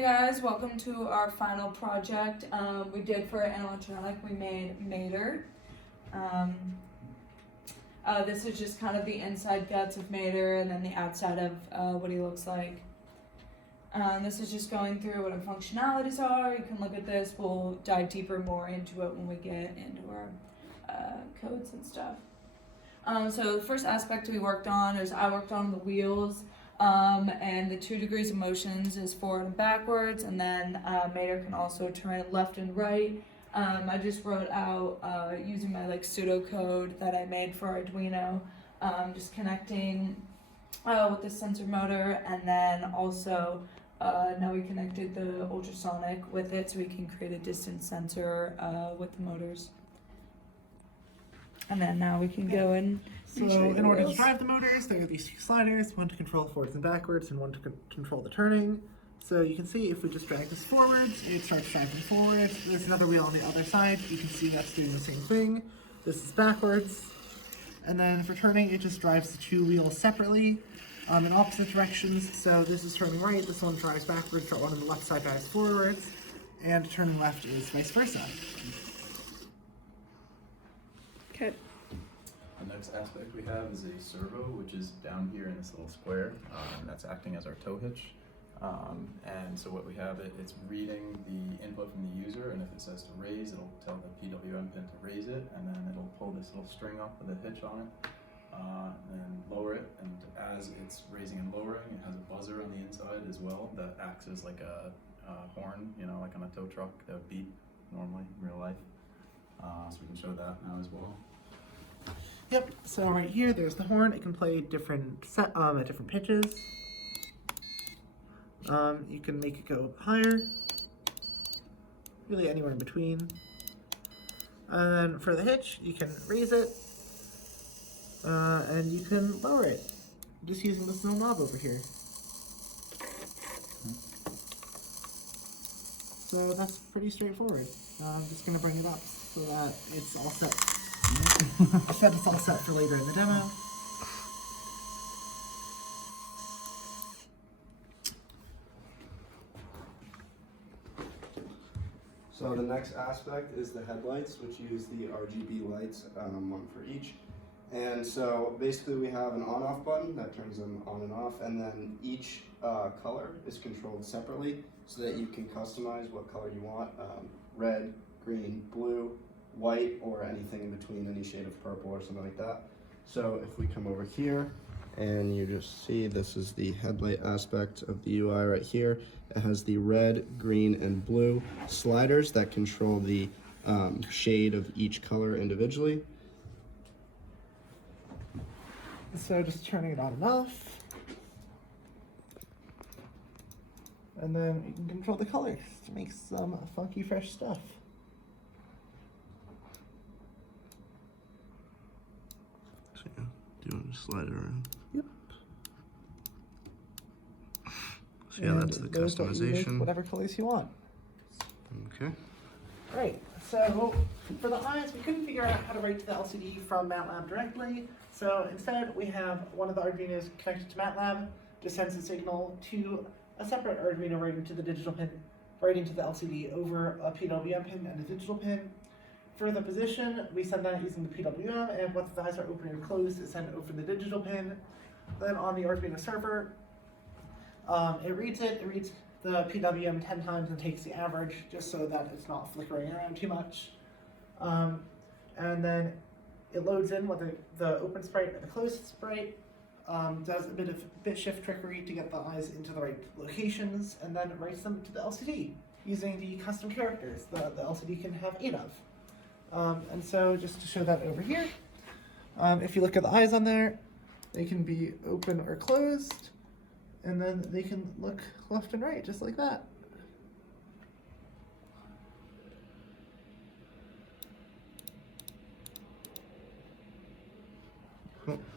Hey guys, welcome to our final project. We did for Animatronic, we made Mater. This is just kind of the inside guts of Mater and then the outside of what he looks like. This is just going through what our functionalities are. You can look at this. We'll dive deeper more into it when we get into our codes and stuff. So the first aspect we worked on is I worked on the wheels. And the 2 degrees of motions is forward and backwards, and then Mater can also turn left and right. I just wrote out using my pseudocode that I made for Arduino, just connecting with the sensor motor, and then also now we connected the ultrasonic with it so we can create a distance sensor with the motors. And then now we can go and So in order to drive the motors, there are these 2 sliders, one to control forwards and backwards and one to control the turning. So you can see if we just drag this forwards, it starts driving forwards. There's another wheel on the other side. You can see that's doing the same thing. This is backwards. And then for turning, it just drives the 2 wheels separately in opposite directions. So this is turning right, this one drives backwards, one on the left side drives forwards, and turning left is vice versa. Okay. The next aspect we have is a servo, which is down here in this little square. That's acting as our tow hitch. And so what we have, it's reading the input from the user, and if it says to raise, it'll tell the PWM pin to raise it, and then it'll pull this little string off with a hitch on it, and lower it. And as it's raising and lowering, it has a buzzer on the inside as well that acts as like a horn, like on a tow truck that would beep normally in real life. So we can show that now as well. Yep, so right here, there's the horn. It can play different at different pitches. You can make it go higher, really anywhere in between. And then for the hitch, you can raise it, and you can lower it, just using this little knob over here. So that's pretty straightforward. I'm just gonna bring it up so that it's all set. I said it's all set for later in the demo. So the next aspect is the headlights, which use the RGB lights, one for each. And so basically we have an on-off button that turns them on and off, and then each color is controlled separately so that you can customize what color you want, red, green, blue, white, or anything in between, any shade of purple or something like that. So if we come over here and you just see this is the headlight aspect of the UI right here. It has the red, green, and blue sliders that control the shade of each color individually. So just turning it on and off. And then you can control the colors to make some funky, fresh stuff. So yeah, do you want to slide it around? Yep. So yeah, that's the those let you make customization. whatever colors you want. Okay. Right, so for the eyes, we couldn't figure out how to write to the LCD from MATLAB directly, so instead we have one of the Arduinos connected to MATLAB, just sends a signal to a separate Arduino writing to the digital pin, writing to the LCD over a PWM pin and a digital pin. For the position, we send that using the PWM, and once the eyes are open and closed, it's sent over the digital pin. Then on the Arduino server, it reads the PWM 10 times and takes the average just so that it's not flickering around too much. And then it loads in with the open sprite and the closed sprite, does a bit of bit shift trickery to get the eyes into the right locations, and then writes them to the LCD using the custom characters that the LCD can have 8 of. And so just to show that over here, if you look at the eyes on there, they can be open or closed, and then they can look left and right, just like that.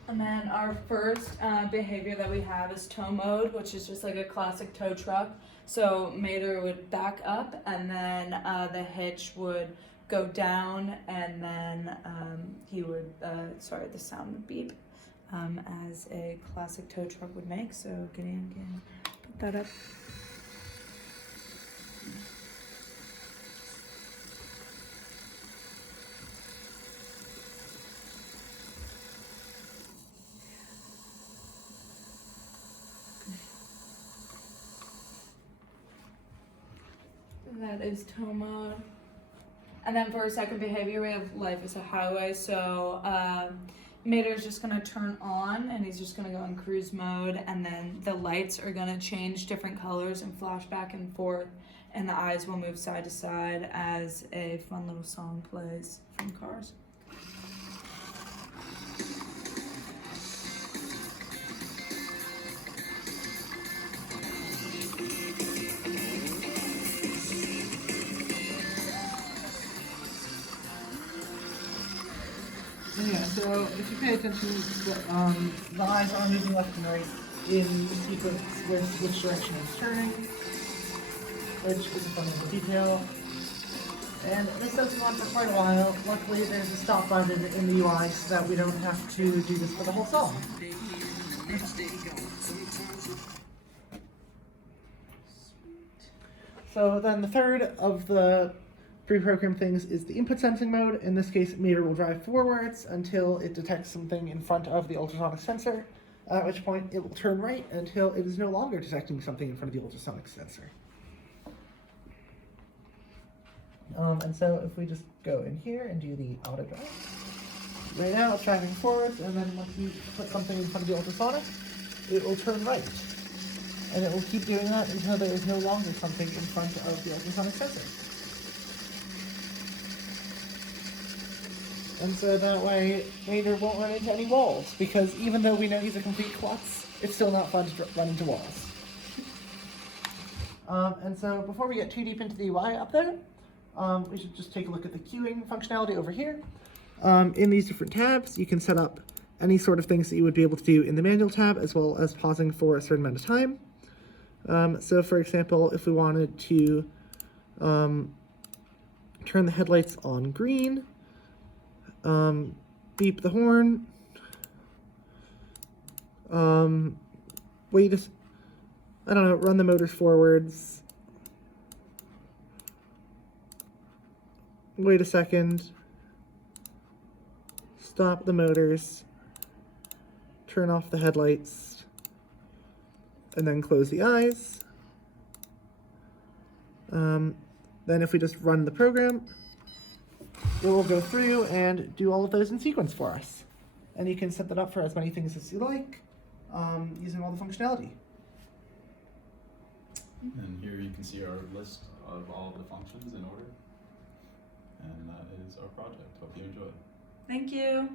And then our first behavior that we have is tow mode, which is just like a classic tow truck. So Mater would back up, and then the hitch would go down, and then he would, the sound would beep. As a classic tow truck would make. So Gideon can put that up. That is tow mode. And then for our second behavior, we have life is a highway. So Mater's just gonna turn on and he's just gonna go in cruise mode, and then the lights are gonna change different colors and flash back and forth, and the eyes will move side to side as a fun little song plays from Cars. Yeah, so if you pay attention, the eyes are moving left and right in sequence with which direction it's turning, which is a fun little detail. And this does go on for quite a while. Luckily, there's a stop button in the UI so that we don't have to do this for the whole song. So then the third of the pre-programmed things is the input sensing mode. In this case, Mater will drive forwards until it detects something in front of the ultrasonic sensor, at which point it will turn right until it is no longer detecting something in front of the ultrasonic sensor. And so if we just go in here and do the auto drive, right now it's driving forwards, and then once you put something in front of the ultrasonic, it will turn right. And it will keep doing that until there is no longer something in front of the ultrasonic sensor. And so that way, Mater won't run into any walls, because even though we know he's a complete klutz, it's still not fun to run into walls. And so before we get too deep into the UI up there, we should just take a look at the queuing functionality over here. In these different tabs, you can set up any sort of things that you would be able to do in the manual tab, as well as pausing for a certain amount of time. So for example, if we wanted to turn the headlights on green, beep the horn, run the motors forwards, wait a second, stop the motors, turn off the headlights, and then close the eyes. Then if we just run the program, it will go through and do all of those in sequence for us. And you can set that up for as many things as you like, using all the functionality. And here you can see our list of all of the functions in order. And that is our project. Hope you enjoy. Thank you.